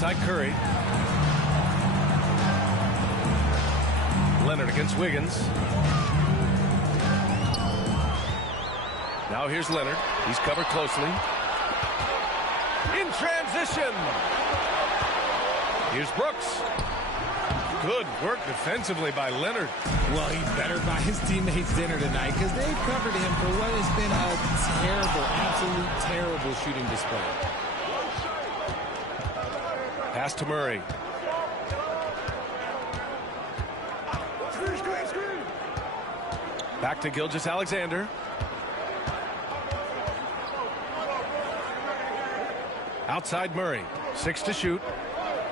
Outside Curry. Leonard against Wiggins. Now here's Leonard. He's covered closely. In transition. Here's Brooks. Good work defensively by Leonard. Well, he better buy his teammates dinner tonight because they covered him for what has been a terrible, absolute terrible shooting display. Pass to Murray. Back to Gilgeous-Alexander. Outside Murray. 6 to shoot.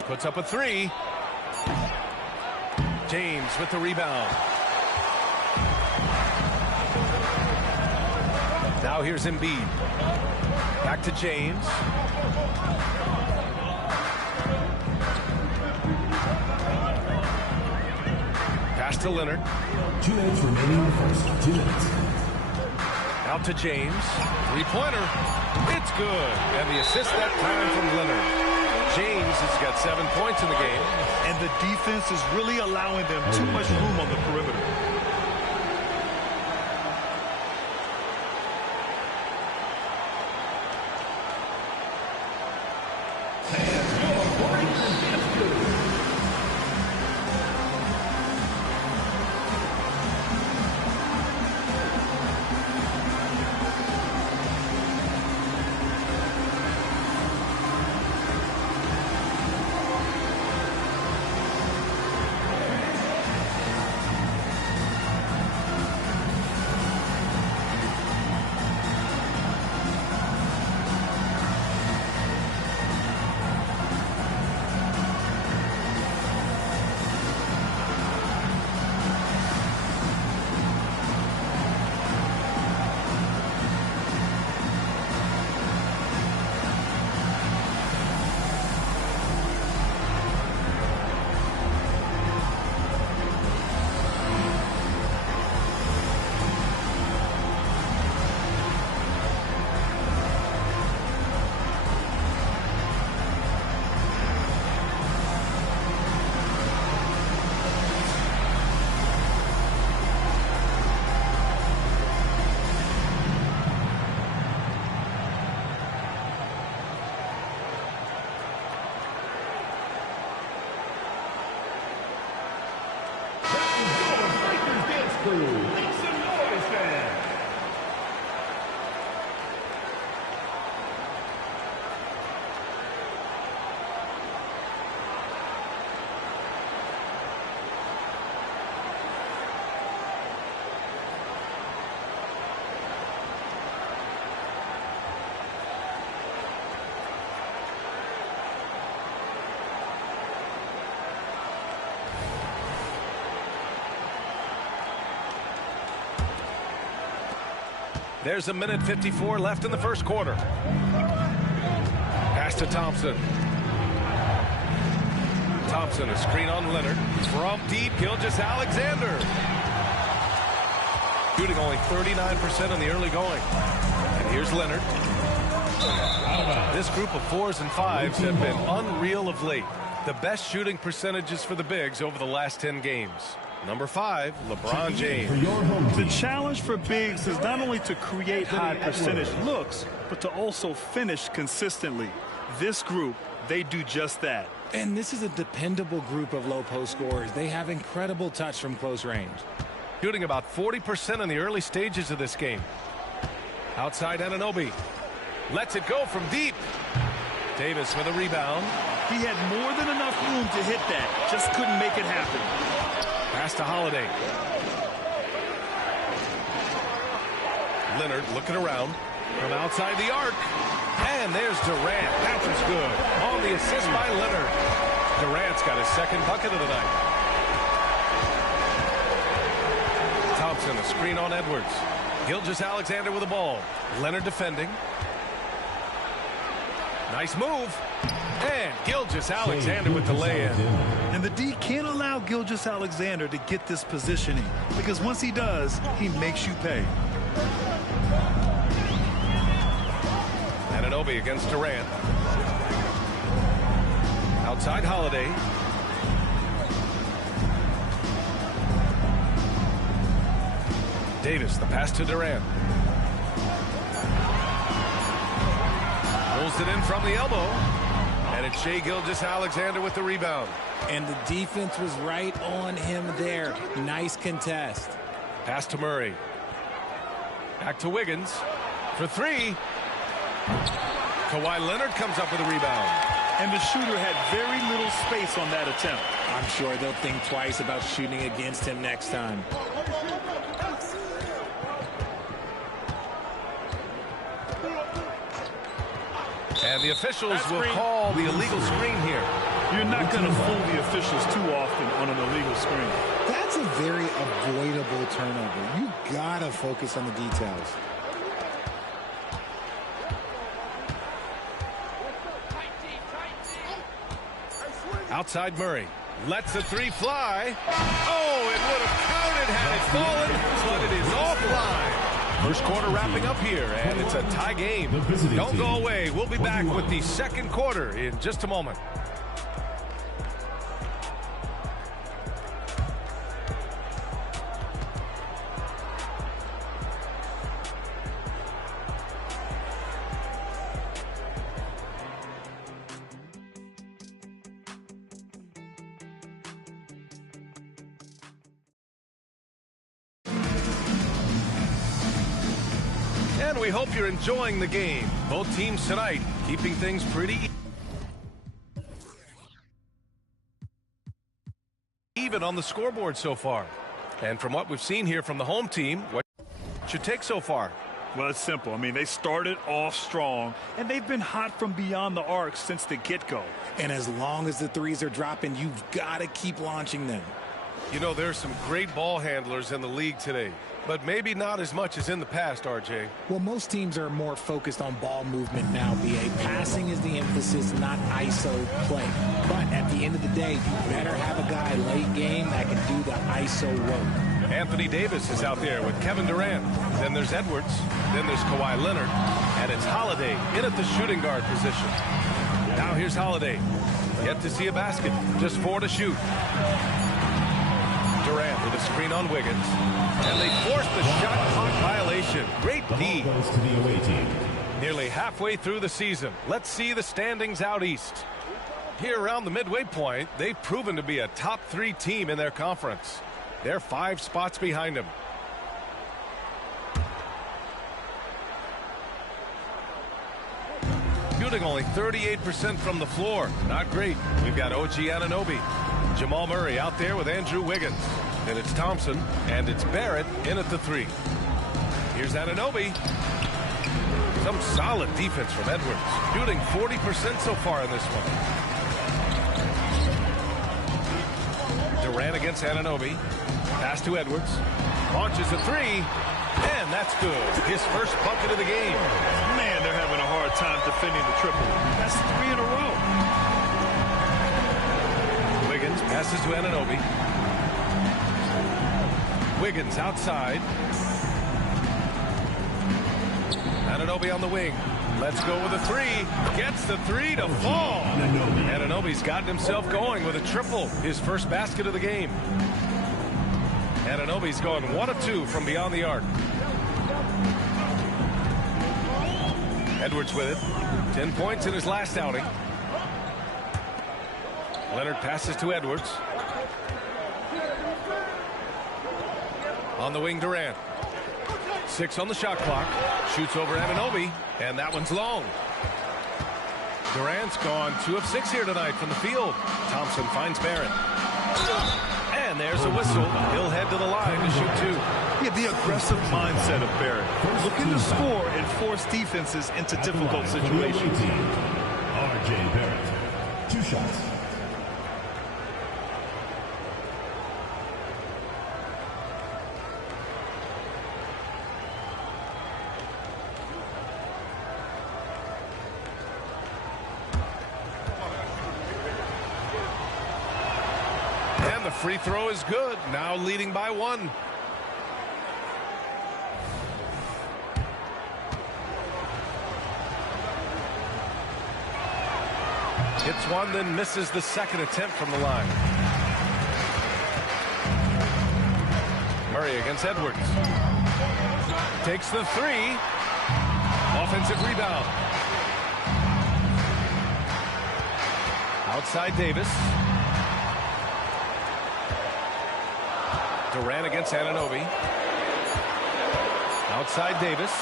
Puts up a 3. James with the rebound. Now here's Embiid. Back to James. Pass to Leonard. 2 minutes remaining in the first. 2 minutes. Out to James. 3-pointer. It's good. And the assist that time from Leonard. James has got 7 points in the game. And the defense is really allowing them too much room on the perimeter. There's 1:54 left in the first quarter. Pass to Thompson. Thompson, a screen on Leonard. From deep, Gilgeous-Alexander. Shooting only 39% in the early going. And here's Leonard. This group of 4s and 5s have been unreal of late. The best shooting percentages for the bigs over the last 10 games. Number 5, LeBron James. The challenge for bigs is not only to create high percentage looks, but to also finish consistently. This group, they do just that. And this is a dependable group of low post scorers. They have incredible touch from close range. Shooting about 40% in the early stages of this game. Outside Anunoby. Lets it go from deep. Davis with a rebound. He had more than enough room to hit that. Just couldn't make it happen. Pass to Holiday. Leonard looking around from outside the arc. And there's Durant. That was good. On the assist by Leonard. Durant's got his second bucket of the night. Thompson, a screen on Edwards. Gilgeous-Alexander with the ball. Leonard defending. Nice move. And Gilgeous-Alexander with the lay-in. And the D can't allow Gilgeous-Alexander to get this positioning, because once he does, he makes you pay. Anunoby against Durant. Outside Holiday. Davis, the pass to Durant. Pulls it in from the elbow. And it's Shai Gilgeous-Alexander with the rebound. And the defense was right on him there. Nice contest. Pass to Murray. Back to Wiggins for three. Kawhi Leonard comes up with a rebound. And the shooter had very little space on that attempt. I'm sure they'll think twice about shooting against him next time. And the officials will call the illegal screen here. You're not going to fool the officials too often on an illegal screen. That's a very avoidable turnover. You gotta focus on the details. Outside Murray. Lets the three fly. Oh, it would have counted had it fallen, but it is offline. First quarter wrapping up here, and it's a tie game. Don't go away. We'll be back with the second quarter in just a moment. And we hope you're enjoying the game. Both teams tonight keeping things pretty even on the scoreboard so far. And from what we've seen here from the home team, what should take so far? Well, it's simple. I mean, they started off strong, and they've been hot from beyond the arc since the get-go. And as long as the threes are dropping, you've got to keep launching them. You know, there's some great ball handlers in the league today, but maybe not as much as in the past, RJ. Well, most teams are more focused on ball movement now, B.A. Passing is the emphasis, not ISO play. But at the end of the day, you better have a guy late game that can do the ISO work. Anthony Davis is out there with Kevin Durant. Then there's Edwards. Then there's Kawhi Leonard. And it's Holiday in at the shooting guard position. Now here's Holiday. Yet to see a basket. Just 4 to shoot. Durant with a screen on Wiggins. And they forced the shot clock violation. Great D. Nearly halfway through the season. Let's see the standings out east. Here around the midway point, they've proven to be a top 3 team in their conference. They're 5 spots behind them. Shooting only 38% from the floor. Not great. We've got OG Anunoby. Jamal Murray out there with Andrew Wiggins. Then it's Thompson, and it's Barrett in at the 3. Here's Anunoby. Some solid defense from Edwards. Shooting 40% so far in this one. Durant against Anunoby. Pass to Edwards. Launches a 3. And that's good. His first bucket of the game. Man, they're having a hard time defending the triple. That's 3 in a row. Wiggins passes to Anunoby. Wiggins outside. Anunoby on the wing. Let's go with a 3. Gets the 3 to fall. Anunoby's gotten himself going with a triple. His first basket of the game. Anunoby's going 1 of 2 from beyond the arc. Edwards with it. 10 points in his last outing. Leonard passes to Edwards. On the wing, Durant. 6 on the shot clock. Shoots over Anunoby, and that one's long. Durant's gone 2 of 6 here tonight from the field. Thompson finds Barrett. And there's a whistle. He'll head to the line to shoot 2. Yeah, the aggressive mindset of Barrett. Looking to score and force defenses into difficult situations. R.J. Barrett. 2 shots. The free throw is good. Now leading by 1. Hits one, then misses the second attempt from the line. Murray against Edwards. Takes the three. Offensive rebound. Outside Davis. Durant against Anunoby. Outside Davis.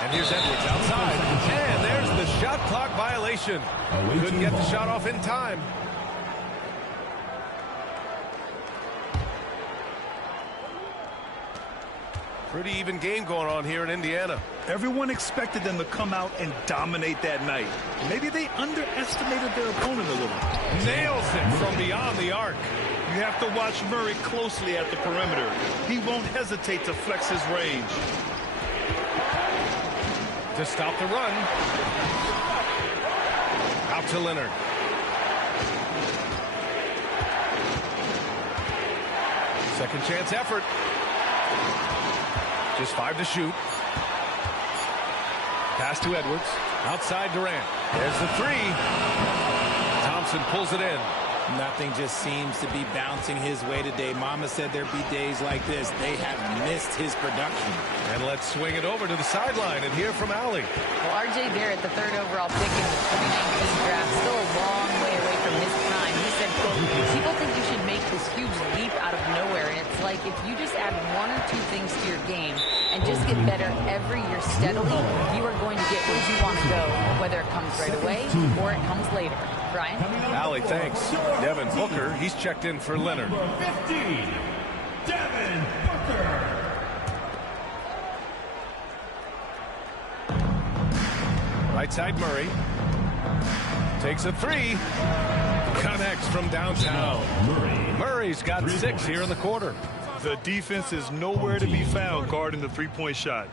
And here's Edwards outside. And there's the shot clock violation. Couldn't get the shot off in time. Pretty even game going on here in Indiana. Everyone expected them to come out and dominate that night. Maybe they underestimated their opponent a little. Nails it from beyond the arc. You have to watch Murray closely at the perimeter. He won't hesitate to flex his range. To stop the run. Out to Leonard. Second chance effort. Just 5 to shoot. Pass to Edwards. Outside Durant. There's the three. Thompson pulls it in. Nothing just seems to be bouncing his way today. Mama said there'd be days like this. They have missed his production. And let's swing it over to the sideline and hear from Allie. Well, R.J. Barrett, the third overall pick in the 2019 draft, still a long way away from his prime. He said, quote, people think you should make this huge leap out of nowhere. And it's like if you just add 1 or 2 things to your game and just get better every year steadily, you are going to get where you want to go, whether it comes right away or it comes later. Brian? Allie, thanks. Devin Booker, he's checked in for Leonard. Number 15, Devin Booker. Right side Murray. Takes a three. Connects from downtown. Murray's got 6 here in the quarter. The defense is nowhere to be found guarding the three-point shot.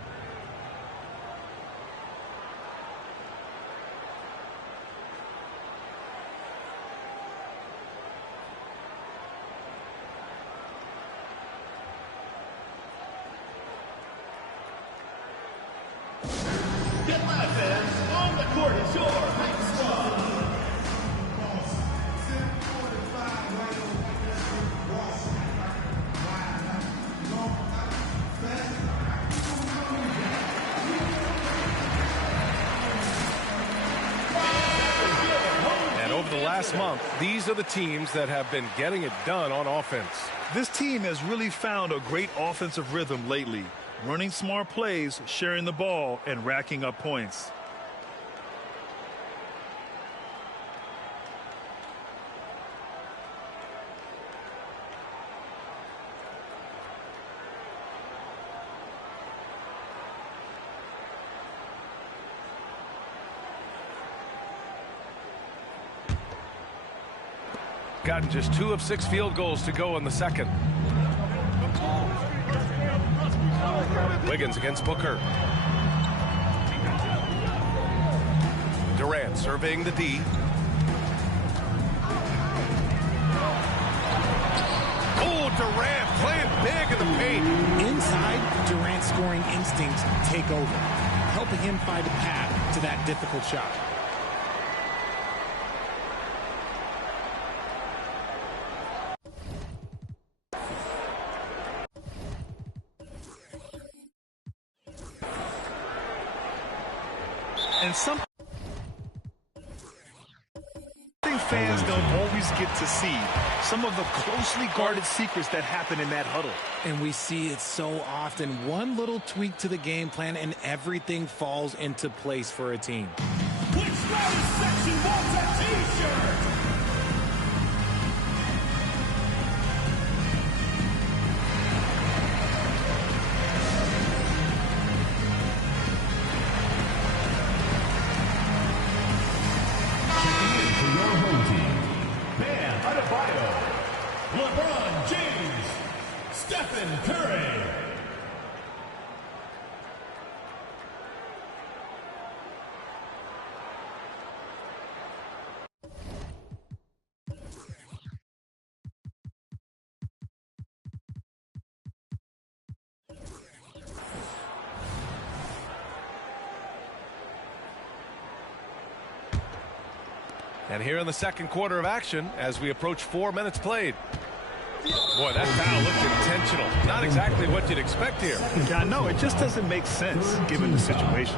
On the court is your Heights squad. And over the last month, these are the teams that have been getting it done on offense. This team has really found a great offensive rhythm lately. Running smart plays, sharing the ball, and racking up points. Gotten just 2 of 6 field goals to go in the second. Wiggins against Booker. Durant surveying the D. Oh, Durant playing big in the paint. Inside, Durant's scoring instincts take over, helping him find a path to that difficult shot. And something fans don't always get to see, some of the closely guarded secrets that happen in that huddle. And we see it so often. One little tweak to the game plan and everything falls into place for a team. Which Rally section wants a t-shirt? LeBron James, Stephen Curry. And here in the second quarter of action, as we approach 4 minutes played. Boy, that foul looked intentional. Not exactly what you'd expect here. Yeah, I know. It just doesn't make sense given the situation.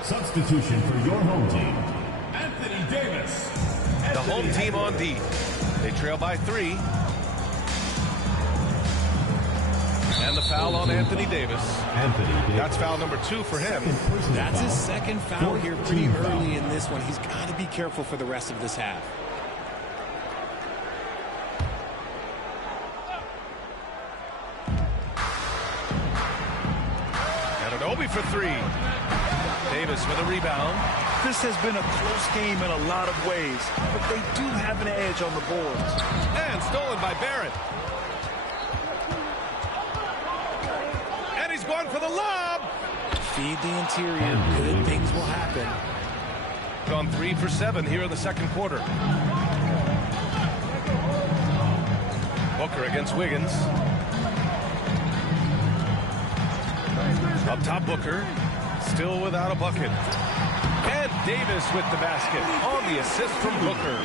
Substitution for your home team, Anthony Davis. The home team on D. They trail by 3. And the foul on Anthony Davis. That's foul number 2 for him. That's his second foul here pretty early in this one. He's got to be careful for the rest of this half. Anunoby for 3. Davis with a rebound. This has been a close game in a lot of ways, but they do have an edge on the boards. And stolen by Barrett. And he's going for the lob. Feed the interior. Good things will happen. Gone 3 for 7 here in the second quarter. Booker against Wiggins. Up top, Booker. Still without a bucket. And Davis with the basket on the assist from Booker.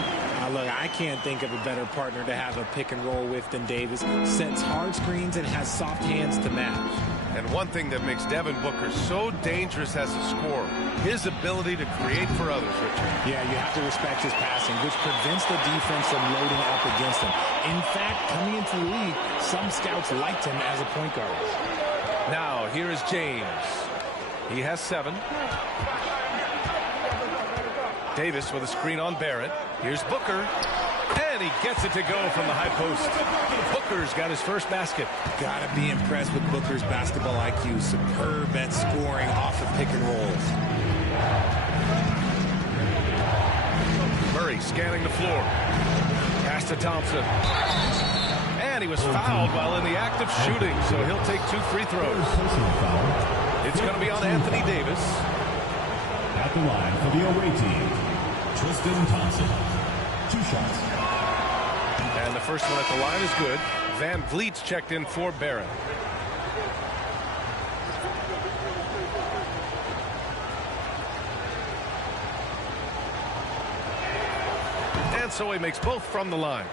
Look, I can't think of a better partner to have a pick and roll with than Davis. Sets hard screens and has soft hands to match. And one thing that makes Devin Booker so dangerous as a scorer, his ability to create for others, Richard. Yeah, you have to respect his passing, which prevents the defense from loading up against him. In fact, coming into the league, some scouts liked him as a point guard. Now, here is James. He has 7. Davis with a screen on Barrett. Here's Booker. And he gets it to go from the high post. Booker's got his first basket. Gotta be impressed with Booker's basketball IQ. Superb at scoring off of pick and rolls. Murray scanning the floor. Pass to Thompson. And he was fouled while in the act of shooting, so he'll take 2 free throws. It's going to be on Anthony Davis. At the line for the away team, Tristan Thompson. 2 shots. And the first one at the line is good. VanVleet's checked in for Barrett. And so he makes both from the line.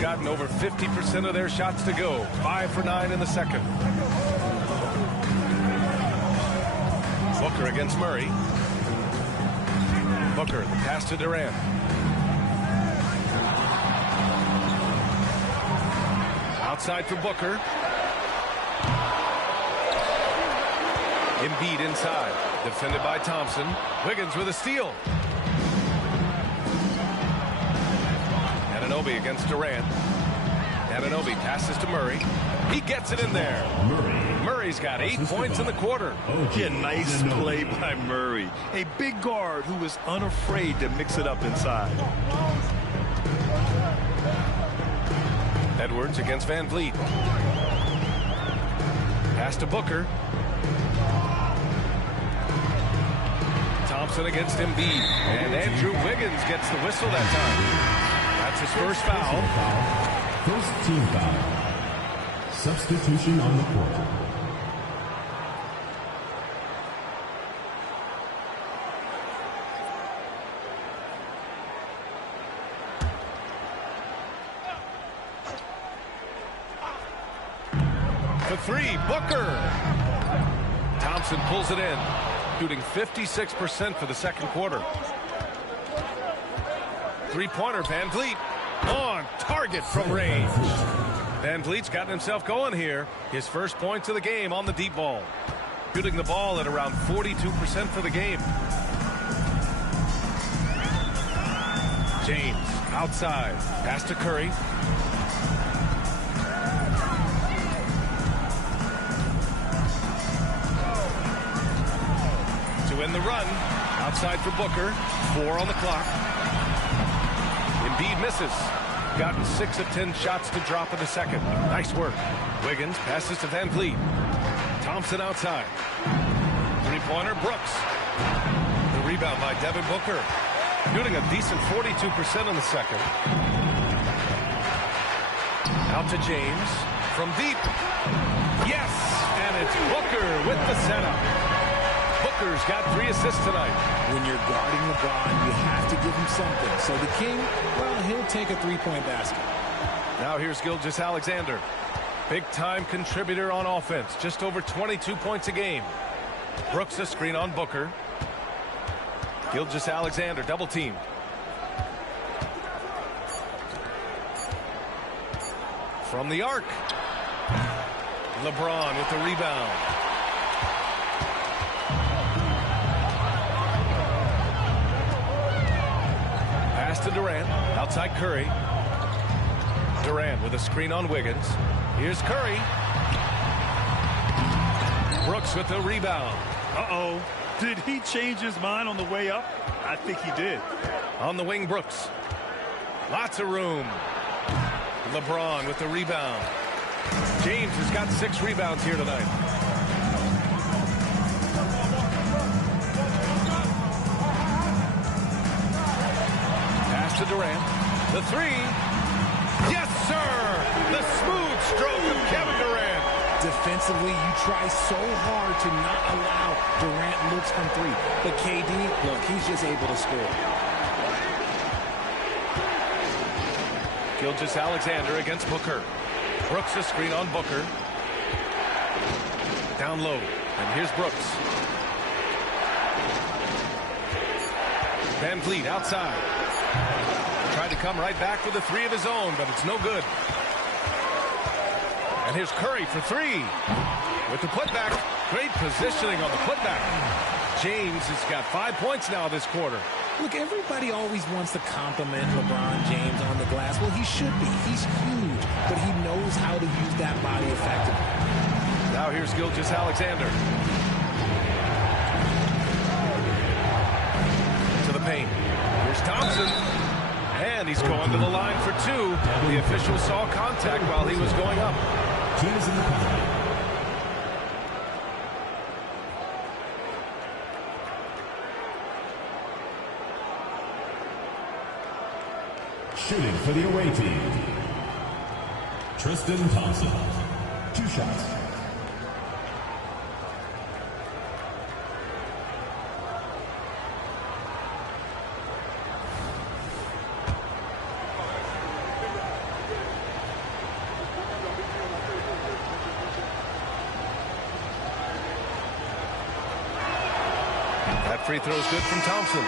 Gotten over 50% of their shots to go. 5 for 9 in the second. Booker against Murray. Booker, the pass to Durant. Outside for Booker. Embiid inside. Defended by Thompson. Wiggins with a steal. Anunoby against Durant. Anunoby passes to Murray. He gets it in there. Murray's got 8 points in the quarter. Yeah, nice play by Murray. A big guard who is unafraid to mix it up inside. Edwards against VanVleet. Pass to Booker. Thompson against Embiid. And Andrew Wiggins gets the whistle that time. That's his first foul. First team foul. Substitution on the court. For 3, Booker. Thompson pulls it in, shooting 56% for the second quarter. Three-pointer, VanVleet on target from range. VanVleet's gotten himself going here. His first points of the game on the deep ball. Shooting the ball at around 42% for the game. James outside. Pass to Curry. To end the run. Outside for Booker. 4 on the clock. Embiid misses. Gotten 6 of 10 shots to drop in the second. Nice work. Wiggins passes to VanVleet. Thompson outside. Three-pointer, Brooks. The rebound by Devin Booker. Shooting a decent 42% in the second. Out to James. From deep. Yes! And it's Booker with the setup. Booker's got 3 assists tonight. When you're guarding LeBron, you have to give him something. So the King, well, he'll take a three-point basket. Now here's Gilgeous-Alexander. Big-time contributor on offense. Just over 22 points a game. Brooks a screen on Booker. Gilgeous-Alexander double-teamed. From the arc. LeBron with the rebound. Pass to Durant. Outside Curry. Durant with a screen on Wiggins. Here's Curry. Brooks with the rebound. Uh-oh. Did he change his mind on the way up? I think he did. On the wing, Brooks. Lots of room. LeBron with the rebound. James has got 6 rebounds here tonight. Pass to Durant. The 3. Yes, sir! The smooth stroke of Kevin Durant. Defensively, you try so hard to not allow Durant looks from 3. But KD, look, he's just able to score. Gilgeous-Alexander against Booker. Brooks a screen on Booker. Down low. And here's Brooks. VanVleet outside. Tried to come right back with a 3 of his own, but it's no good. And here's Curry for 3. With the putback. Great positioning on the putback. James has got 5 points now this quarter. Look, everybody always wants to compliment LeBron James on the glass. Well, he should be. He's huge, but he knows how to use that body effectively. Now here's Gilgeous-Alexander. To the paint. Here's Thompson. And he's going to the line for 2. The official saw contact while he was going up. Teams in the penalty. Shooting for the away team, Tristan Thompson. 2 shots. That free throw is good from Thompson.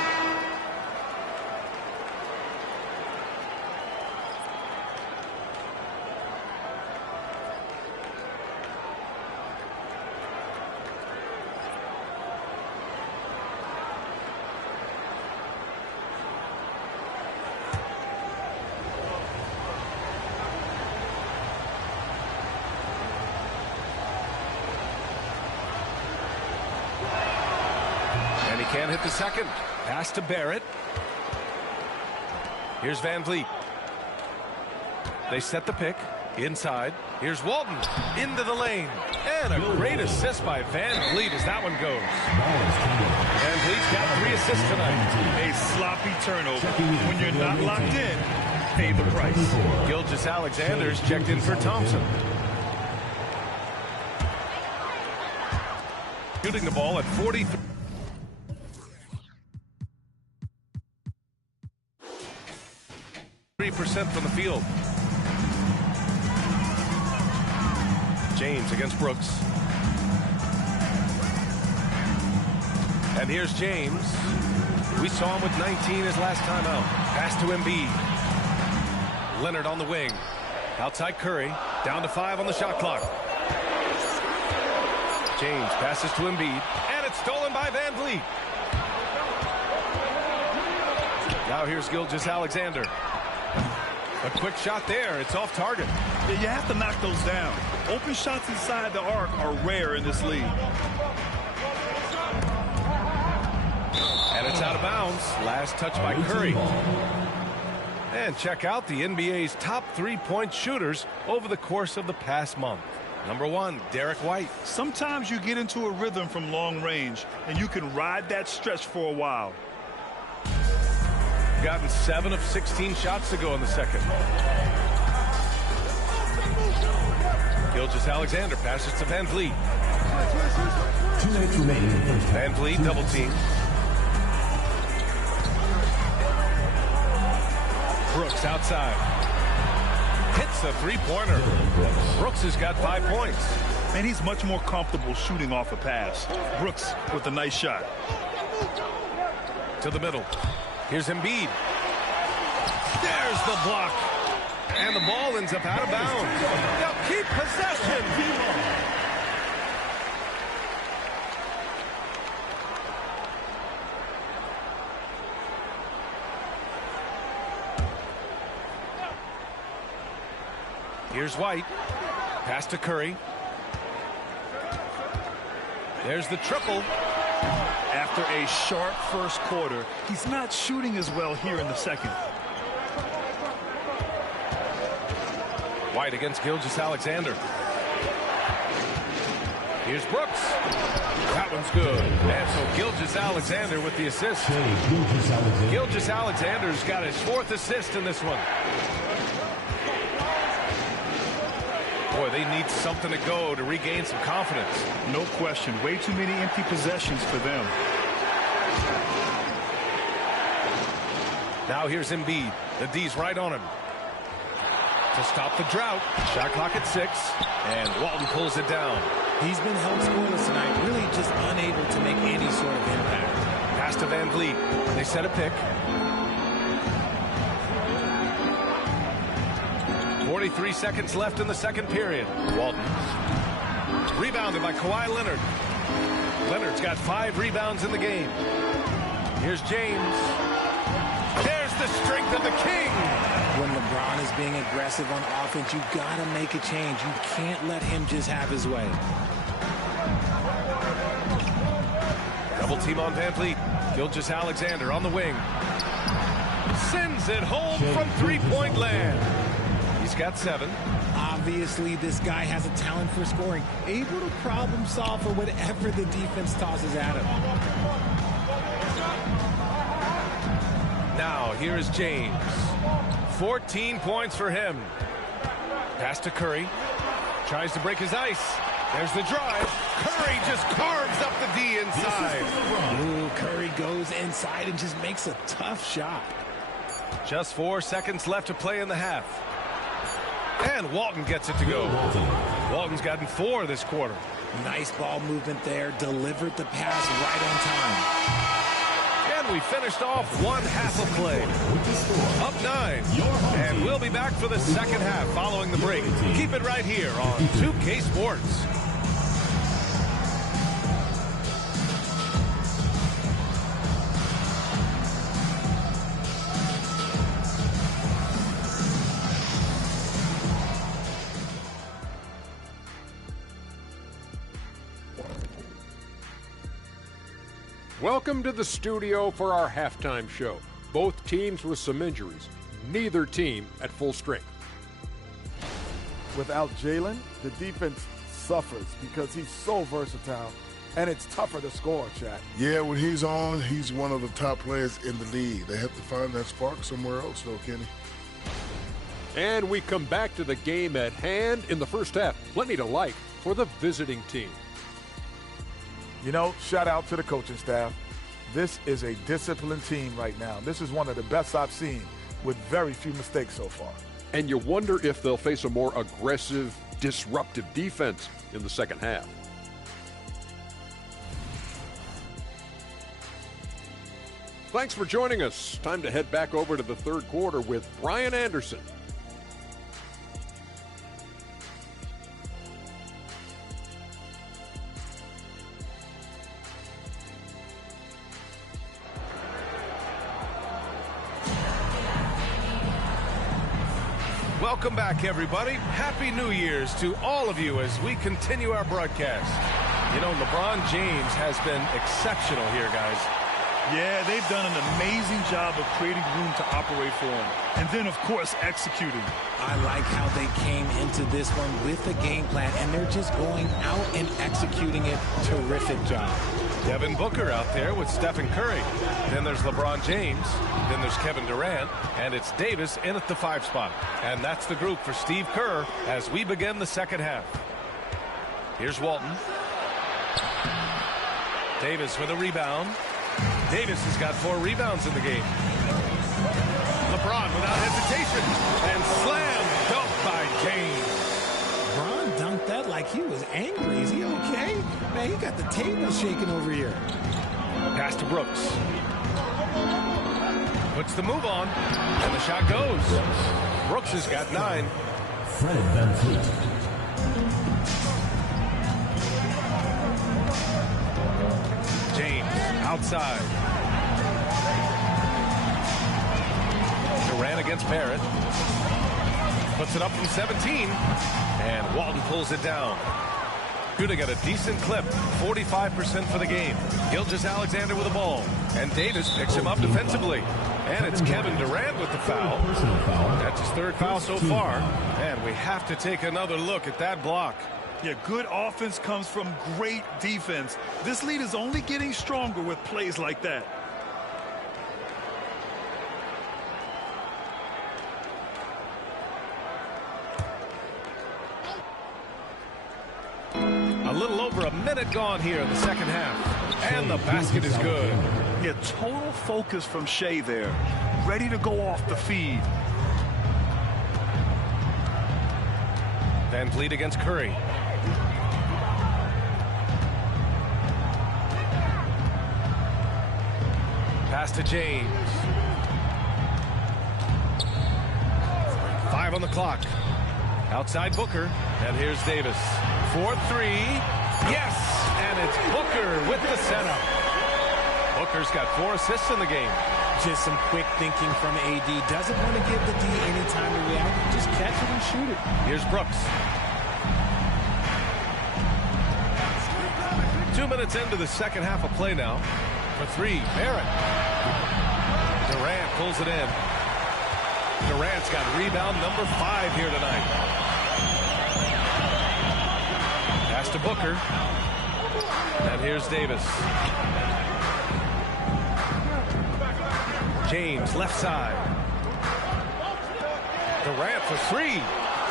Can't hit the second. Pass to Barrett. Here's VanVleet. They set the pick. Inside. Here's Walton. Into the lane. And a great assist by VanVleet as that one goes. VanVleet's got 3 assists tonight. A sloppy turnover. When you're not locked in, pay the price. Gilgeous-Alexander's checked in for Thompson. Shooting the ball at 43. From the field. James against Brooks. And here's James. We saw him with 19 his last time out. Pass to Embiid. Leonard on the wing. Outside Curry. Down to 5 on the shot clock. James passes to Embiid. And it's stolen by VanVleet. Now here's Gilgeous-Alexander. A quick shot there. It's off target. Yeah, you have to knock those down. Open shots inside the arc are rare in this league. And it's out of bounds. Last touch by Curry. And check out the NBA's top 3-point shooters over the course of the past month. Number 1, Derek White. Sometimes you get into a rhythm from long range, and you can ride that stretch for a while. Gotten 7 of 16 shots to go in the second. Gilgeous-Alexander passes to VanVleet. 2 minutes remaining in the first half. VanVleet double team. Brooks outside. Hits a three-pointer. Brooks has got 5 points. And he's much more comfortable shooting off a pass. Brooks with a nice shot. To the middle. Here's Embiid. There's the block. And the ball ends up out of bounds. They'll keep possession. Here's White. Pass to Curry. There's the triple. After a sharp first quarter, he's not shooting as well here in the second. White against Gilgeous-Alexander. Here's Brooks. That one's good. And so Gilgeous-Alexander with the assist. Gilgeous-Alexander's got his 4th assist in this one. Boy, they need something to go to regain some confidence. No question. Way too many empty possessions for them. Now here's Embiid. The D's right on him. To stop the drought. Shot clock at 6. And Walton pulls it down. He's been held scoreless tonight, really just unable to make any sort of impact. Pass to VanVleet. They set a pick. 43 seconds left in the second period. Walton. Rebounded by Kawhi Leonard. Leonard's got 5 rebounds in the game. Here's James. There's the strength of the king. When LeBron is being aggressive on offense, you got to make a change. You can't let him just have his way. Double team on VanVleet. Gilgeous-Alexander on the wing. Sends it home from three-point land. He's got 7. Obviously, this guy has a talent for scoring, able to problem solve for whatever the defense tosses at him. Now, here is James. 14 points for him. Pass to Curry. Tries to break his ice. There's the drive. Curry just carves up the D inside. Ooh, Curry goes inside and just makes a tough shot. Just 4 seconds left to play in the half. And Walton gets it to go. Walton's gotten 4 this quarter. Nice ball movement there. Delivered the pass right on time. And we finished off one half of play. Up 9. And we'll be back for the second half following the break. Keep it right here on 2K Sports. Welcome to the studio for our halftime show. Both teams with some injuries. Neither team at full strength. Without Jalen, the defense suffers because he's so versatile, and it's tougher to score, Chad. Yeah, when he's on, he's one of the top players in the league. They have to find that spark somewhere else, though, Kenny. And we come back to the game at hand in the first half. Plenty to like for the visiting team. You know, shout out to the coaching staff. This is a disciplined team right now. This is one of the best I've seen with very few mistakes so far. And you wonder if they'll face a more aggressive, disruptive defense in the second half. Thanks for joining us. Time to head back over to the third quarter with Brian Anderson. Welcome back, everybody. Happy New Year's to all of you as we continue our broadcast. You know, LeBron James has been exceptional here, guys. Yeah, they've done an amazing job of creating room to operate for him. And then, of course, executing. I like how they came into this one with a game plan, and they're just going out and executing it. Terrific job. Devin Booker out there with Stephen Curry. Then there's LeBron James. Then there's Kevin Durant. And it's Davis in at the 5 spot. And that's the group for Steve Kerr as we begin the second half. Here's Walton. Davis with a rebound. Davis has got 4 rebounds in the game. LeBron without hesitation. And slam dunk by James. LeBron dunked that like he was angry. Is he okay? Man, he got the table shaking over here. Pass to Brooks. Puts the move on. And the shot goes. Brooks has got 9. Fred VanVleet. James outside. Durant against Barrett. Puts it up from 17. And Walton pulls it down. Good, got a decent clip. 45% for the game. Gilgeous-Alexander with the ball. And Davis picks him up defensively. And it's Kevin Durant with the foul. That's his 3rd foul so far. And we have to take another look at that block. Yeah, good offense comes from great defense. This lead is only getting stronger with plays like that. A little over a minute gone here in the second half. And the basket is good. Yeah, total focus from Shai there. Ready to go off the feed. VanVleet against Curry. Pass to James. 5 on the clock. Outside Booker. And here's Davis. 4-3. Yes! And it's Booker with the setup. Booker's got 4 assists in the game. Just some quick thinking from AD. Doesn't want to give the D any time to react. Just catch it and shoot it. Here's Brooks. 2 minutes into the second half of play now. For 3, Barrett. Durant pulls it in. Durant's got rebound number 5 here tonight. Pass to Booker. And here's Davis. James left side. Durant for 3.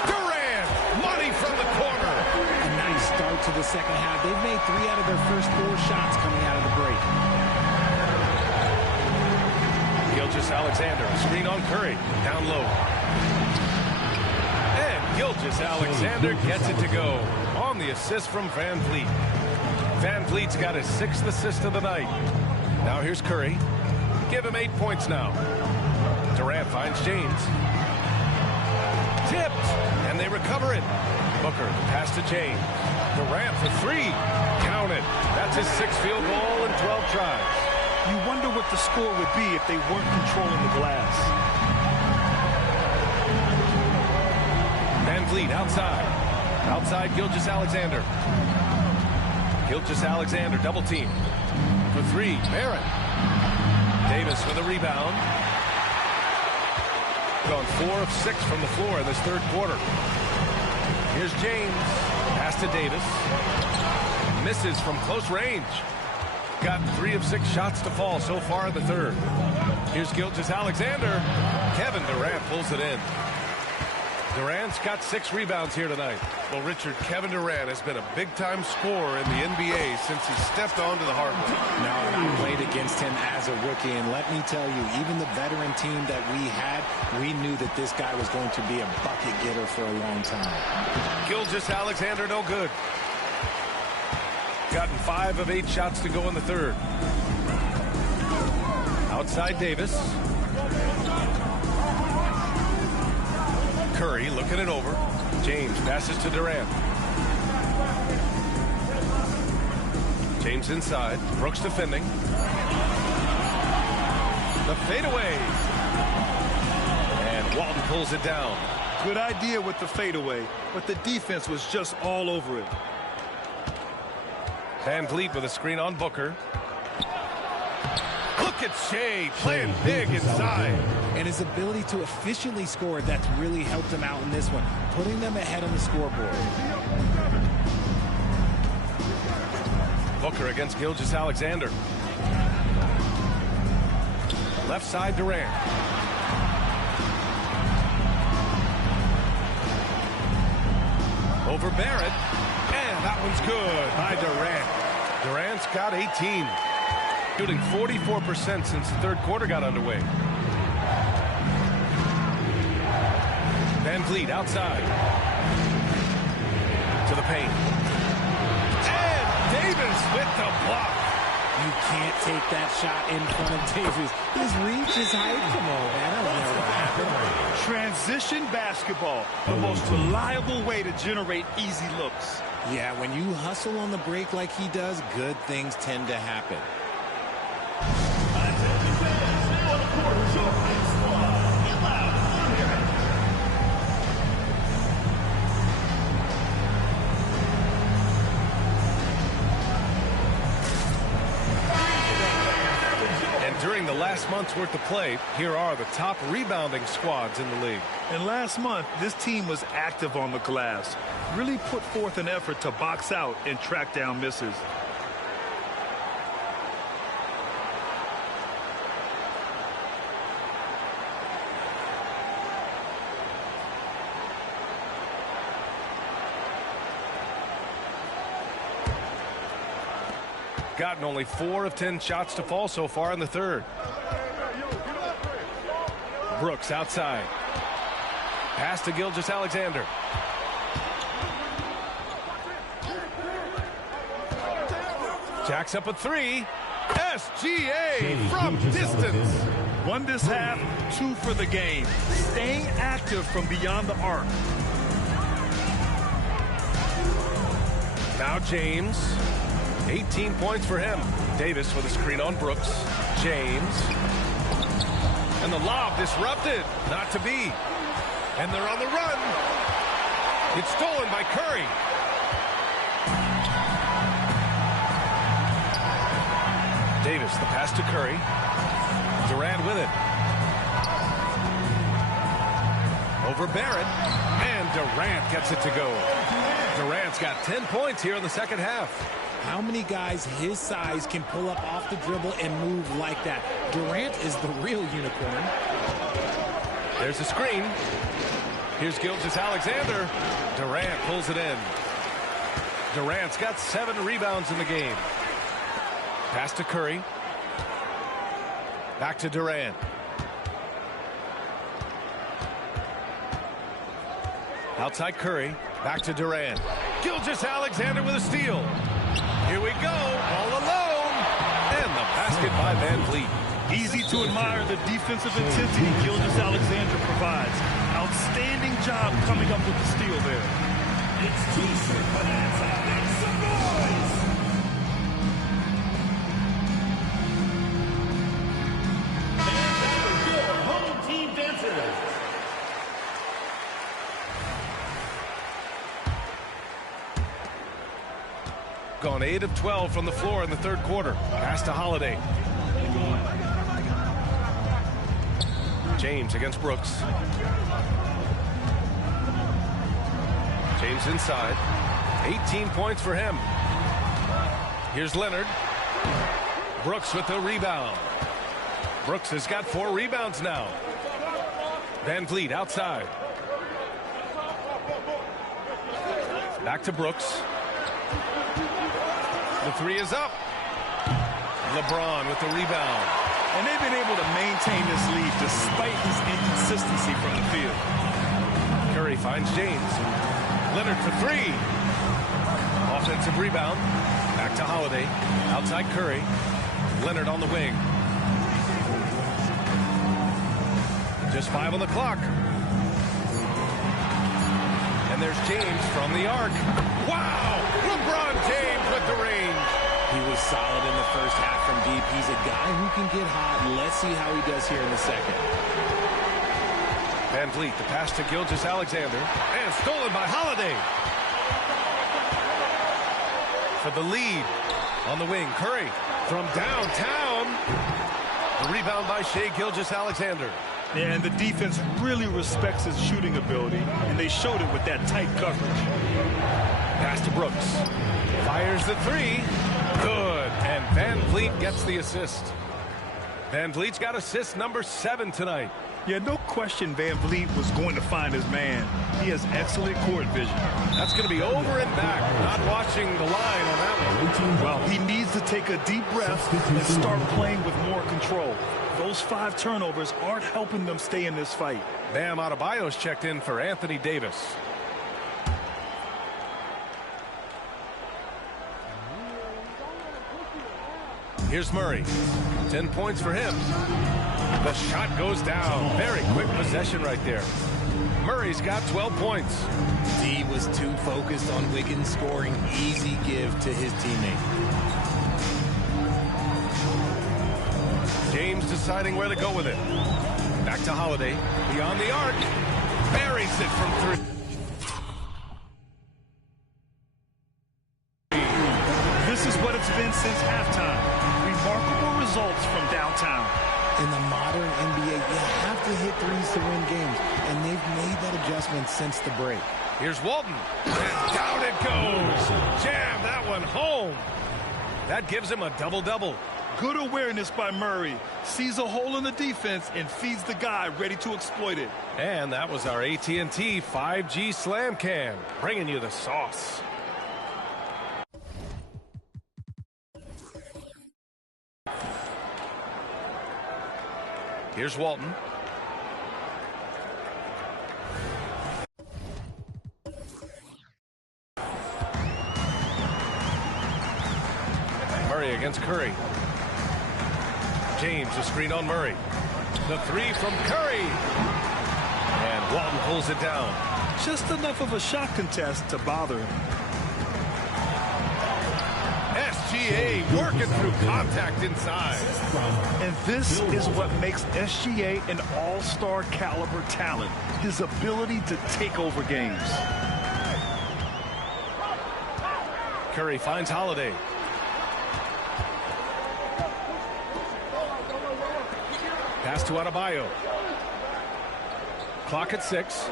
Durant! Money from the corner. A nice start to the second half. They've made 3 out of their first 4 shots coming out of the break. Gilgeous-Alexander, screen on Curry, down low. And Gilgeous-Alexander gets it to go on the assist from VanVleet. VanVleet's got his 6th assist of the night. Now here's Curry. Give him 8 points now. Durant finds James. Tipped, and they recover it. Booker, pass to James. Durant for 3. Count it. That's his 6th field goal in 12 tries. You wonder what the score would be if they weren't controlling the glass. VanVleet outside. Outside Gilgeous-Alexander. Gilgeous-Alexander double team. For 3, Barrett. Davis with a rebound. Gone 4 of 6 from the floor in this 3rd quarter. Here's James. Pass to Davis. Misses from close range. Got 3 of 6 shots to fall so far in the 3rd. Here's Gilgeous-Alexander. Kevin Durant pulls it in. Durant's got 6 rebounds here tonight. Well, Richard, Kevin Durant has been a big-time scorer in the NBA since he stepped onto the hardwood. No, and I played against him as a rookie, and let me tell you, even the veteran team that we had, we knew that this guy was going to be a bucket getter for a long time. Gilgeous-Alexander no good. Gotten 5 of 8 shots to go in the 3rd. Outside Davis. Curry looking it over. James passes to Durant. James inside. Brooks defending. The fadeaway. And Walton pulls it down. Good idea with the fadeaway, but the defense was just all over it. VanVleet with a screen on Booker. Look at Shai playing big inside. And his ability to efficiently score, that's really helped him out in this one, putting them ahead on the scoreboard. Booker against Gilgeous-Alexander. Left side Durant. Over Barrett. And that one's good by Durant. Durant's got 18. Shooting 44% since the third quarter got underway. VanVleet outside. To the paint. And Davis with the block. You can't take that shot in front of Davis. His reach is height. Come on, man. That'll never happen. Transition basketball, the most reliable way to generate easy looks. Yeah, when you hustle on the break like he does, good things tend to happen. During the last month's worth of play, here are the top rebounding squads in the league. And last month, this team was active on the glass. Really put forth an effort to box out and track down misses. Gotten only 4 of 10 shots to fall so far in the third. Brooks outside. Pass to Gilgeous-Alexander. Jacks up a 3. SGA from distance. 1 this half, 2 for the game. Staying active from beyond the arc. Now James. 18 points for him. Davis with a screen on Brooks. James. And the lob disrupted. Not to be. And they're on the run. It's stolen by Curry. Davis, the pass to Curry. Durant with it. Over Barrett. And Durant gets it to go. Durant's got 10 points here in the second half. How many guys his size can pull up off the dribble and move like that? Durant is the real unicorn. There's a screen. Here's Gilgeous-Alexander. Durant pulls it in. Durant's got 7 rebounds in the game. Pass to Curry. Back to Durant. Outside Curry. Back to Durant. Gilgeous-Alexander with a steal. Here we go, all alone, and the basket by VanVleet. Easy to admire the defensive intensity Gilgeous-Alexander provides. Outstanding job coming up with the steal there. It's T-shirt Bonanza. Make some noise! And your home team dancers. Gone 8 of 12 from the floor in the third quarter. Pass to Holiday. James against Brooks. James inside. 18 points for him. Here's Leonard. Brooks with the rebound. Brooks has got 4 rebounds now. VanVleet outside. Back to Brooks. The 3 is up. LeBron with the rebound. And they've been able to maintain this lead despite his inconsistency from the field. Curry finds James. Leonard for 3. Offensive rebound. Back to Holiday. Outside Curry. Leonard on the wing. Just 5 on the clock. And there's James from the arc. Wow! LeBron James with the range. He was solid in the first half from deep. He's a guy who can get hot. Let's see how he does here in the second. VanVleet, the pass to Gilgeous-Alexander. And stolen by Holiday. For the lead. On the wing, Curry from downtown. The rebound by Shai Gilgeous-Alexander. Yeah, and the defense really respects his shooting ability, and they showed it with that tight coverage. Pass to Brooks. Fires the 3. Good. And VanVleet gets the assist. VanVleet's got assist number 7 tonight. Yeah, no question VanVleet was going to find his man. He has excellent court vision. That's going to be over and back. Not watching the line on that one. Well, he needs to take a deep breath and start playing with more control. Those 5 turnovers aren't helping them stay in this fight. Bam Adebayo's checked in for Anthony Davis. Here's Murray. 10 points for him. The shot goes down. Very quick possession right there. Murray's got 12 points. D was too focused on Wiggins scoring. Easy give to his teammate. James deciding where to go with it. Back to Holiday. Beyond the arc. Buries it from 3. This is what it's been since halftime. Remarkable results from downtown. In the modern NBA, you have to hit threes to win games, and they've made that adjustment since the break. Here's Walton. And down it goes. Jam that one home. That gives him a double-double. Good awareness by Murray. Sees a hole in the defense and feeds the guy ready to exploit it. And that was our AT&T 5G Slam Cam, bringing you the sauce. Here's Walton. Murray against Curry. James, a screen on Murray. The 3 from Curry. And Walton pulls it down. Just enough of a shot contest to bother him. SGA working through contact inside. And this is what makes SGA an all-star caliber talent. His ability to take over games. Curry finds Holiday. Pass to Adebayo. Clock at 6.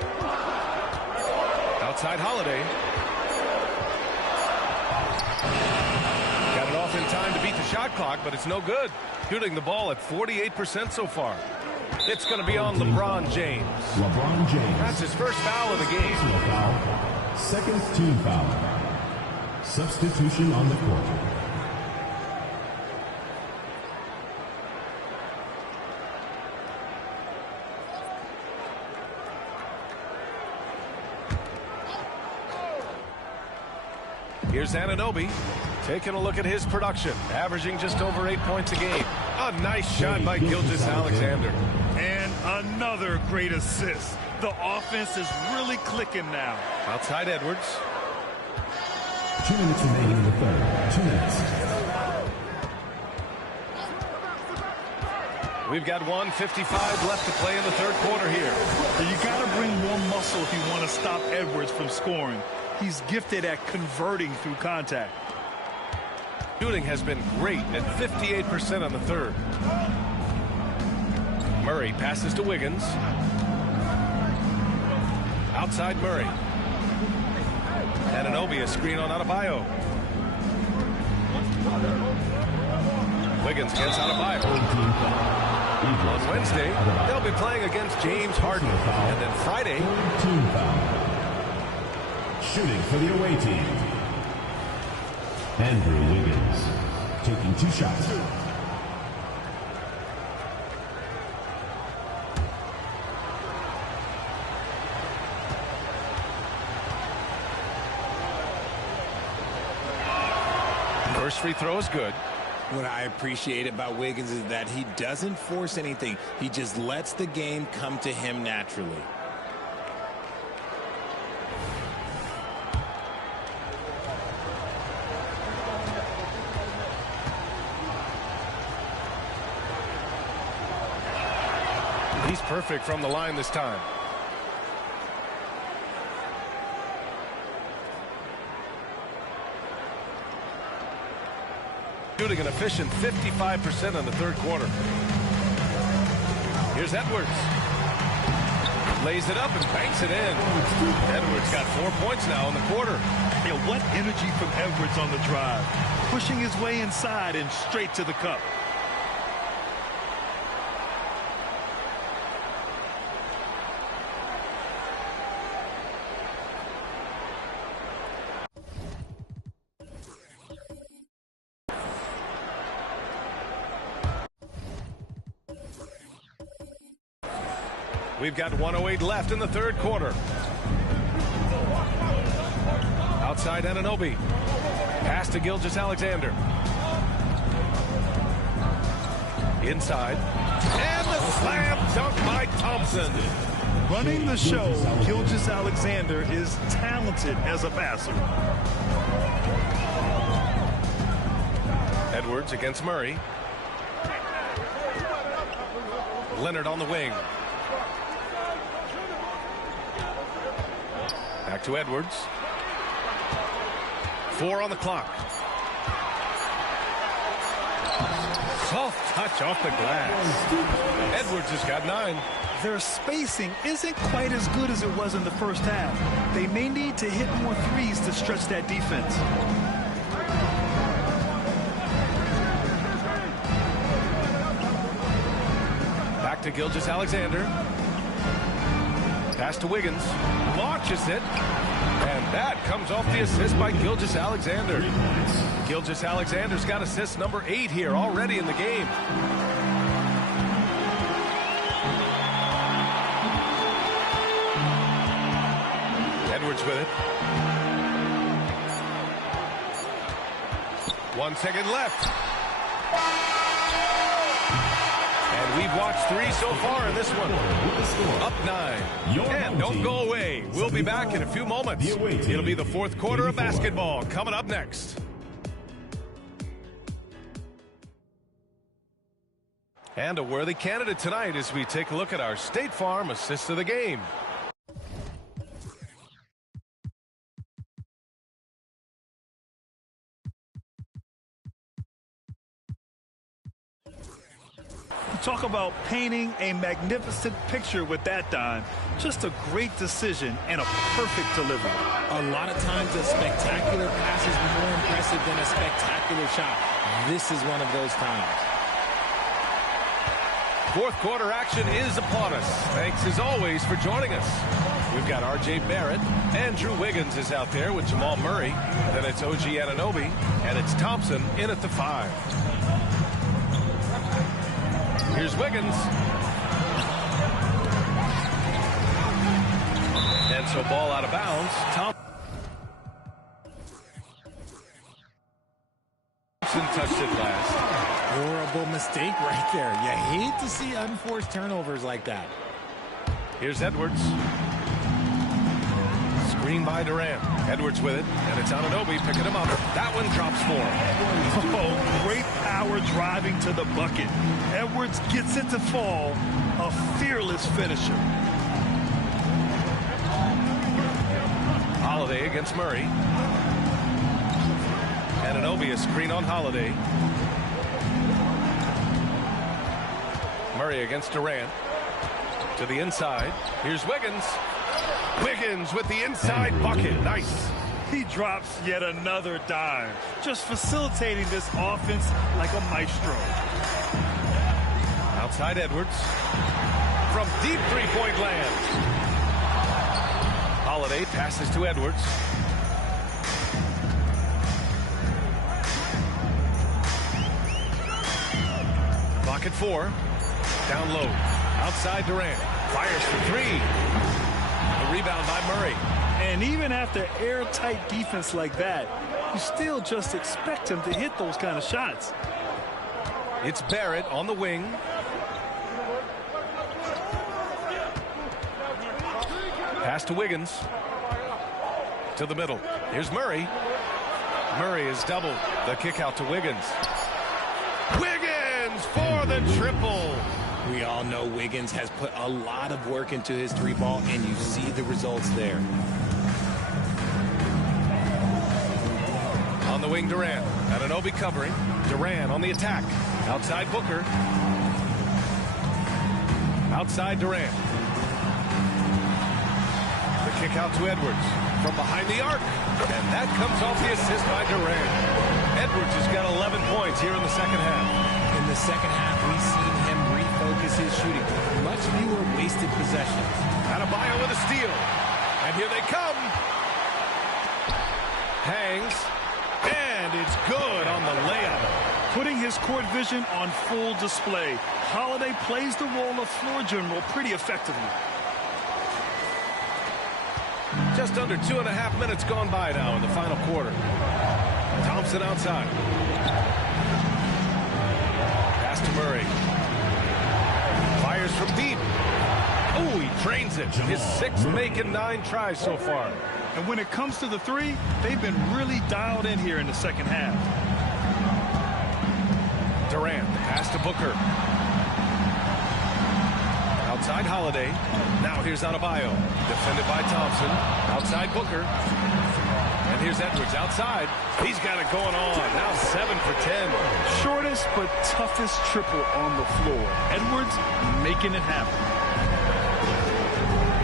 Outside Holiday. Got it off in time to beat the shot clock, but it's no good. Shooting the ball at 48% so far. It's going to be on LeBron James. LeBron James. That's his first foul of the game. Personal foul. Second team foul. Substitution on the court. Here's Anunoby taking a look at his production, averaging just over 8 points a game. A nice shot by Gilgeous-Alexander. And another great assist. The offense is really clicking now. Outside Edwards. 2 minutes remaining in the third. 2 minutes. We've got 1:55 left to play in the third quarter here. You got to bring more muscle if you want to stop Edwards from scoring. He's gifted at converting through contact. Shooting has been great at 58% on the third. Murray passes to Wiggins. Outside Murray. Anunoby, a screen on Adebayo. Wiggins against Adebayo. On Wednesday, they'll be playing against James Harden. And then Friday, team foul. Shooting for the away team. Andrew Wiggins taking 2 shots. First free throw is good. What I appreciate about Wiggins is that he doesn't force anything. He just lets the game come to him naturally. He's perfect from the line this time. Shooting an efficient 55% in the third quarter. Here's Edwards. Lays it up and banks it in. Edwards got 4 points now in the quarter. Yeah, what energy from Edwards on the drive. Pushing his way inside and straight to the cup. We've got 1:08 left in the third quarter. Outside Anunoby. Pass to Gilgeous-Alexander. Inside. And the slam dunk by Thompson. Running the show, Gilgeous-Alexander is talented as a passer. Edwards against Murray. Leonard on the wing. Back to Edwards. 4 on the clock. Soft touch off the glass. Edwards has got 9. Their spacing isn't quite as good as it was in the first half. They may need to hit more threes to stretch that defense. Back to Gilgeous-Alexander. Pass to Wiggins. Launches it. And that comes off the assist by Gilgeous-Alexander. Gilgeous-Alexander's got assist number 8 here already in the game. Edwards with it. 1 second left. And we've watched 3 so far in this one. Up 9. And don't go away. We'll be back in a few moments. It'll be the fourth quarter of basketball coming up next. And a worthy candidate tonight as we take a look at our State Farm assist of the game. Talk about painting a magnificent picture with that dime. Just a great decision and a perfect delivery. A lot of times a spectacular pass is more impressive than a spectacular shot. This is one of those times. Fourth quarter action is upon us. Thanks as always for joining us. We've got R.J. Barrett. Andrew Wiggins is out there with Jamal Murray. Then it's OG Anunoby. And it's Thompson in at the 5. Here's Wiggins. And so ball out of bounds. Thompson touched it last. Horrible mistake right there. You hate to see unforced turnovers like that. Here's Edwards. Screen by Durant. Edwards with it. And it's Anunoby picking him up. That one drops 4. Oh, great power driving to the bucket. Edwards gets it to fall. A fearless finisher. Holiday against Murray. Anunoby a screen on Holiday. Murray against Durant. To the inside. Here's Wiggins. Wiggins with the inside bucket. Nice. He drops yet another dime. Just facilitating this offense like a maestro. Outside Edwards. From deep three-point land. Holiday passes to Edwards. Clock at 4. Down low. Outside Durant. Fires for 3. The rebound by Murray. And even after airtight defense like that, you still just expect him to hit those kind of shots. It's Barrett on the wing. Pass to Wiggins. To the middle. Here's Murray. Murray is doubled. The kick out to Wiggins. Wiggins for the triple. We all know Wiggins has put a lot of work into his 3-ball, and you see the results there. On the wing, Durant. Anunoby covering. Durant on the attack. Outside Booker. Outside Durant. The kick out to Edwards. From behind the arc. And that comes off the assist by Durant. Edwards has got 11 points here in the second half. In the second half, we've seen him refocus his shooting. Much fewer wasted possessions. Adebayo with a steal. And here they come. Hangs. And it's good on the layup. putting his court vision on full display. Holiday plays the role of floor general pretty effectively. Just under 2.5 minutes gone by now in the final quarter. Thompson outside. Pass to Murray. Fires from deep. Oh, he drains it. His 6th make in 9 tries so far. And when it comes to the three, they've been really dialed in here in the second half. Durant, pass to Booker. Outside Holiday. Now here's Adebayo. Defended by Thompson. Outside Booker. And here's Edwards outside. He's got it going on. Now 7 for 10. Shortest but toughest triple on the floor. Edwards making it happen.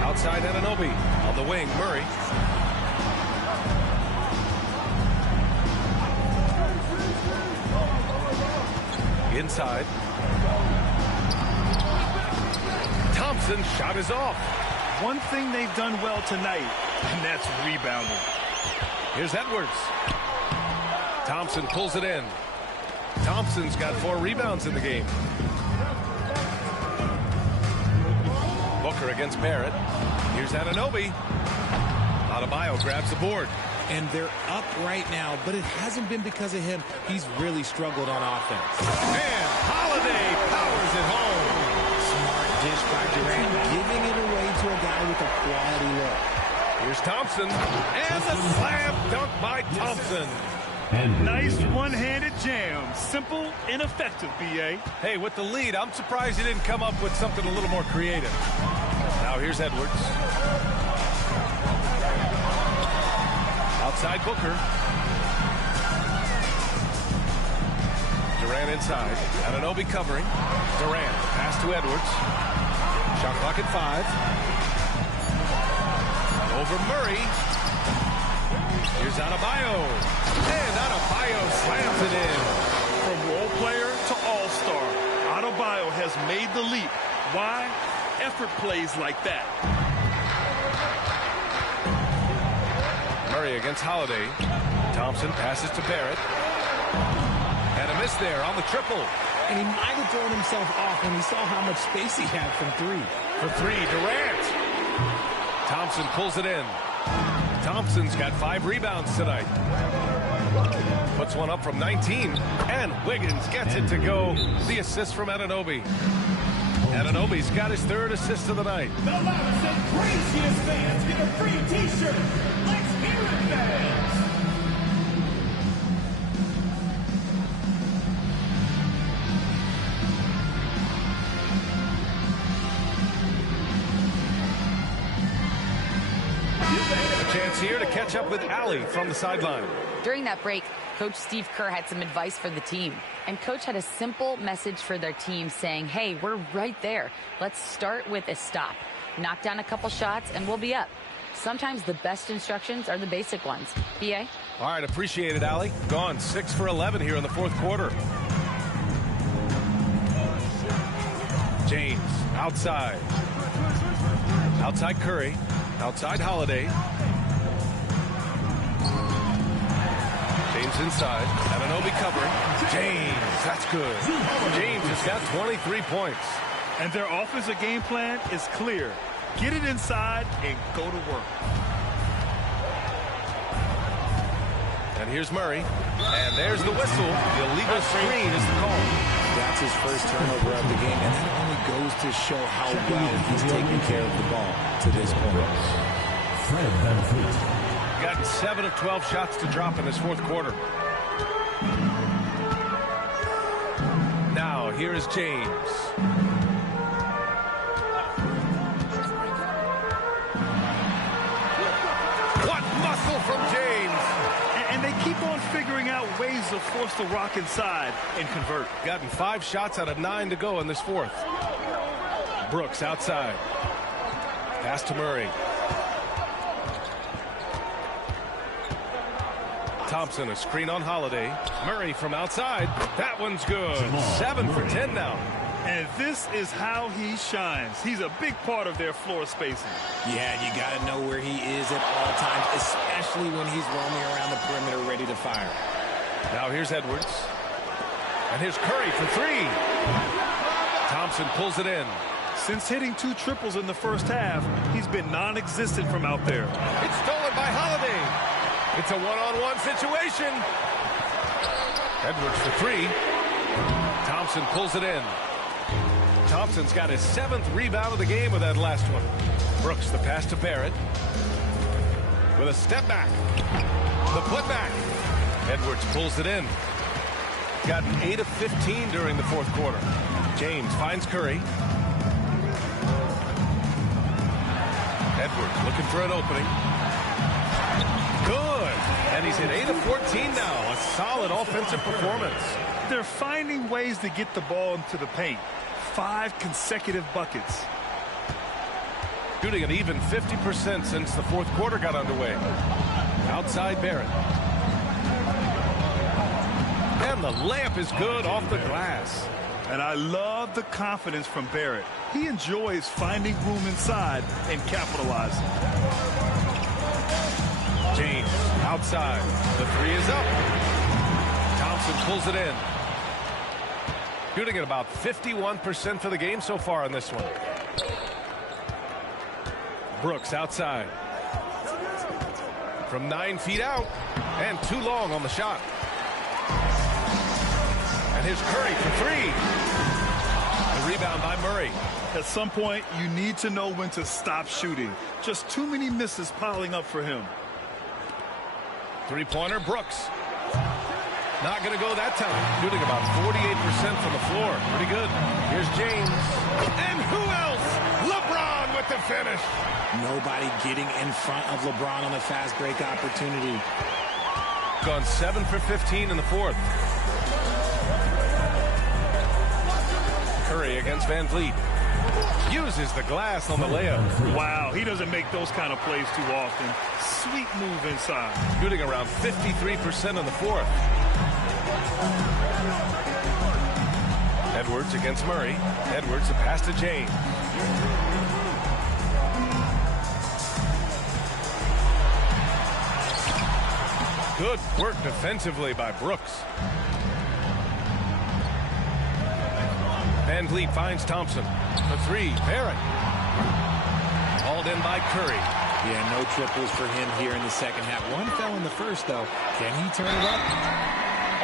Outside Anunoby. On the wing, Murray. Inside. Thompson's shot is off. One thing they've done well tonight, and that's rebounding. Here's Edwards. Thompson pulls it in. Thompson's got 4 rebounds in the game. Booker against Barrett. Here's Anunoby. Adebayo grabs the board. And they're up right now, but it hasn't been because of him. He's really struggled on offense. And Holiday powers it home. Smart dish by Durant, giving it away to a guy with a quality look. Here's Thompson. And the slam dunk by Thompson. Nice one-handed jam. Simple and effective, B.A. Hey, with the lead, I'm surprised he didn't come up with something a little more creative. Now here's Edwards. Outside Booker. Durant inside. Anunoby covering. Durant. Pass to Edwards. Shot clock at 5. Over Murray. Here's Adebayo. And Adebayo slams it in. From role player to all-star, Adebayo has made the leap. Why? Effort plays like that. Murray against Holiday. Thompson passes to Barrett. And a miss there on the triple. And he might have thrown himself off when he saw how much space he had from 3. For 3, Durant. Thompson pulls it in. Thompson's got 5 rebounds tonight. Puts one up from 19. And Wiggins gets it to go. The assist from Anunoby. Anunoby's got his 3rd assist of the night. The loudest and craziest fans get a free t-shirt. Let's hear it, fans. A chance here to catch up with Allie from the sideline. During that break, Coach Steve Kerr had some advice for the team. And Coach had a simple message for their team saying, hey, we're right there. Let's start with a stop. Knock down a couple shots and we'll be up. Sometimes the best instructions are the basic ones. B.A.? All right, appreciate it, Allie. Gone 6 for 11 here in the 4th quarter. James outside. Outside Curry. Outside Holiday. James inside. Anunoby covering. James, that's good. James has got 23 points. And their offensive game plan is clear. Get it inside and go to work. And here's Murray. And there's the whistle. The illegal screen is the call. That's his first turnover of the game, and that only goes to show how well he's taking care of the ball to this point. Fred VanVleet. Got 7 of 12 shots to drop in this 4th quarter. Now, here is James. What muscle from James! And they keep on figuring out ways to force the rock inside and convert. Gotten 5 shots out of 9 to go in this 4th. Brooks outside. Pass to Murray. Thompson, a screen on Holiday. Murray from outside. That one's good. 7 for 10 now. And this is how he shines. He's a big part of their floor spacing. Yeah, you got to know where he is at all times, especially when he's roaming around the perimeter ready to fire. Now here's Edwards. And here's Curry for three. Thompson pulls it in. Since hitting 2 triples in the first half, he's been non-existent from out there. It's stolen by Holiday. It's a one-on-one situation. Edwards for three. Thompson pulls it in. Thompson's got his 7th rebound of the game with that last one. Brooks, the pass to Barrett. With a step back. The putback. Edwards pulls it in. Gotten 8 of 15 during the 4th quarter. James finds Curry. Edwards looking for an opening. Good. And he's hit 8 of 14 now. A solid offensive performance. They're finding ways to get the ball into the paint. 5 consecutive buckets. Shooting an even 50% since the 4th quarter got underway. Outside Barrett. And the layup is good off the glass. And I love the confidence from Barrett. He enjoys finding room inside and capitalizing. James outside. The three is up. Thompson pulls it in. Shooting at about 51% for the game so far in this one. Brooks outside. From 9 feet out. And too long on the shot. And here's Curry for three. The rebound by Murray. At some point, you need to know when to stop shooting. Just too many misses piling up for him. Three-pointer, Brooks. Not going to go that time. Shooting about 48% from the floor. Pretty good. Here's James. And who else? LeBron with the finish. Nobody getting in front of LeBron on a fast break opportunity. Gone 7 for 15 in the 4th. Curry against VanVleet. Uses the glass on the layup. Wow, he doesn't make those kind of plays too often. Sweet move inside. Shooting around 53% in the 4th. Edwards against Murray. Edwards, a pass to James. Good work defensively by Brooks. VanVleet finds Thompson. For three, Barrett. Hauled in by Curry. Yeah, no triples for him here in the second half. One fell in the first, though. Can he turn it up?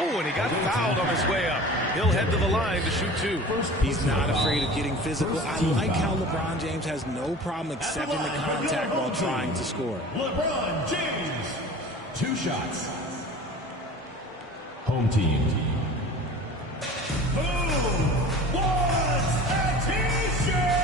Oh, and he got fouled on his way up. He'll head to the line to shoot two. He's not afraid of getting physical. I like how LeBron James has no problem accepting the contact while trying to score. LeBron James. 2 shots. Home team. Who wants a t-shirt?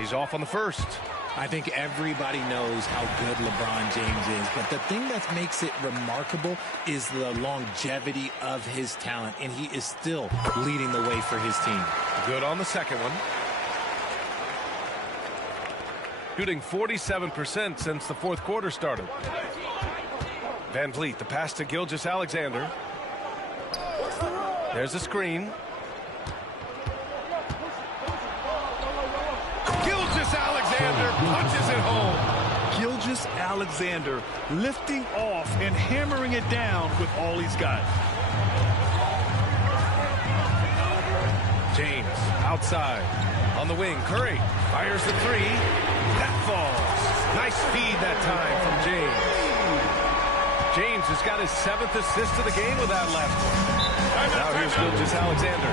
He's off on the first. I think everybody knows how good LeBron James is, but the thing that makes it remarkable is the longevity of his talent, and he is still leading the way for his team. Good on the second one. Shooting 47% since the fourth quarter started. VanVleet, the pass to Gilgeous-Alexander. There's a screen. Gilgeous-Alexander punches it home. Gilgeous-Alexander lifting off and hammering it down with all he's got. James outside on the wing. Curry fires the three. That falls. Nice feed that time from James. James has got his 7th assist of the game with that left. Now here's Gilgeous-Alexander.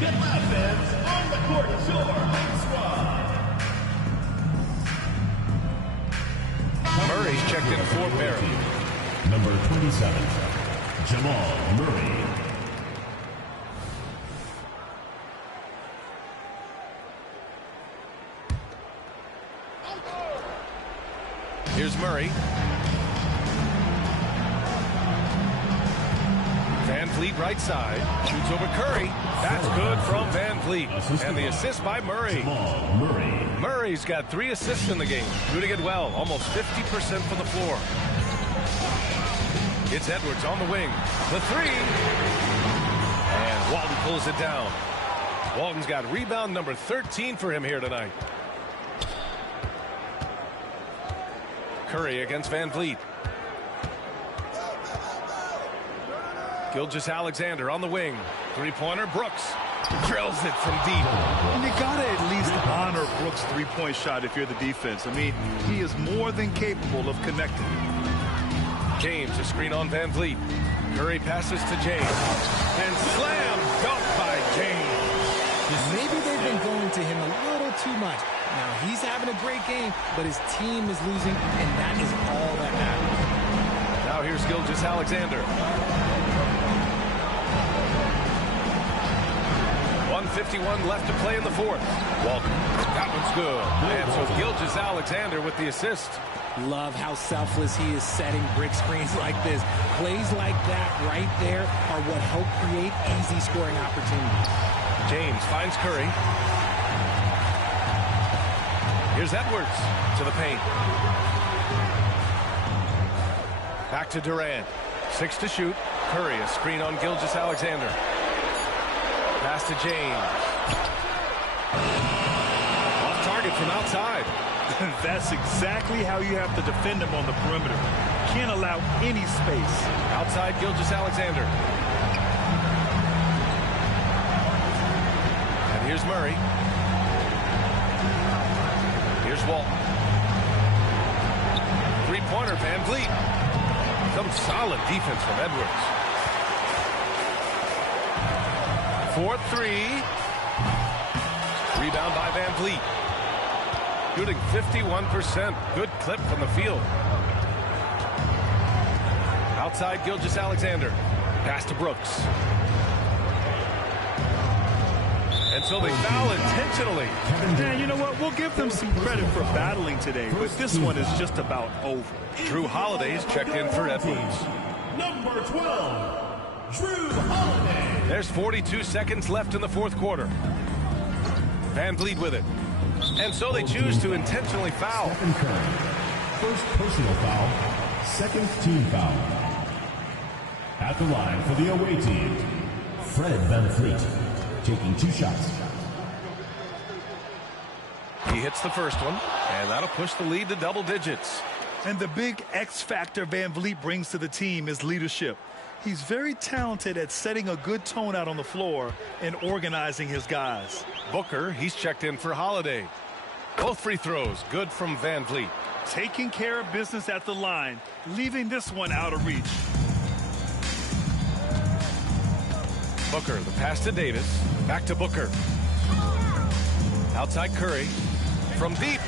Get offense on the court, Murray's checked in for Barrett. Number 27, Jamal Murray. Here's Murray. VanVleet right side. Shoots over Curry. That's good from VanVleet. And the assist by Murray. Jamal Murray. Murray's got 3 assists in the game. Shooting it well. Almost 50% from the floor. It's Edwards on the wing. The three. And Walton pulls it down. Walton's got rebound number 13 for him here tonight. Curry against VanVleet. Gilgeous-Alexander on the wing. Three-pointer, Brooks. Drills it from deep. And you got to at least honor Brooks' three-point shot if you're the defense. I mean, he is more than capable of connecting. James, a screen on VanVleet. Curry passes to James. And slam dunk by James. Maybe they've been going to him a little too much. Now, he's having a great game, but his team is losing, and that is all that matters. Now here's Gilgeous-Alexander. 1:51 left to play in the fourth. Walton, that one's good. And so Gilgeous-Alexander with the assist. Love how selfless he is setting brick screens like this. Plays like that right there are what help create easy scoring opportunities. James finds Curry. Here's Edwards to the paint. Back to Durant. 6 to shoot. Curry, a screen on Gilgeous-Alexander. Pass to James. Off target from outside. That's exactly how you have to defend him on the perimeter. Can't allow any space. Outside Gilgeous-Alexander. And here's Murray. Here's Walton. Three-pointer, VanVleet. Some solid defense from Edwards. 4-3. Rebound by VanVleet. Shooting 51%. Good clip from the field. Outside Gilgeous-Alexander. Pass to Brooks. And so they foul intentionally. Yeah, you know what? We'll give them some credit for battling today, but this one is just about over. Drew Holiday's checked in for Edwards. Number 12, Drew Holiday. There's 42 seconds left in the fourth quarter. VanVleet with it. And so they choose to intentionally foul. Stephen Curry. First personal foul, second team foul. At the line for the away team, Fred VanVleet, taking 2 shots. He hits the first one, and that'll push the lead to double digits. And the big X factor VanVleet brings to the team is leadership. He's very talented at setting a good tone out on the floor and organizing his guys. Booker, he's checked in for Holiday. Both free throws, good from VanVleet. Taking care of business at the line, leaving this one out of reach. Booker, the pass to Davis. Back to Booker. Outside Curry. From deep.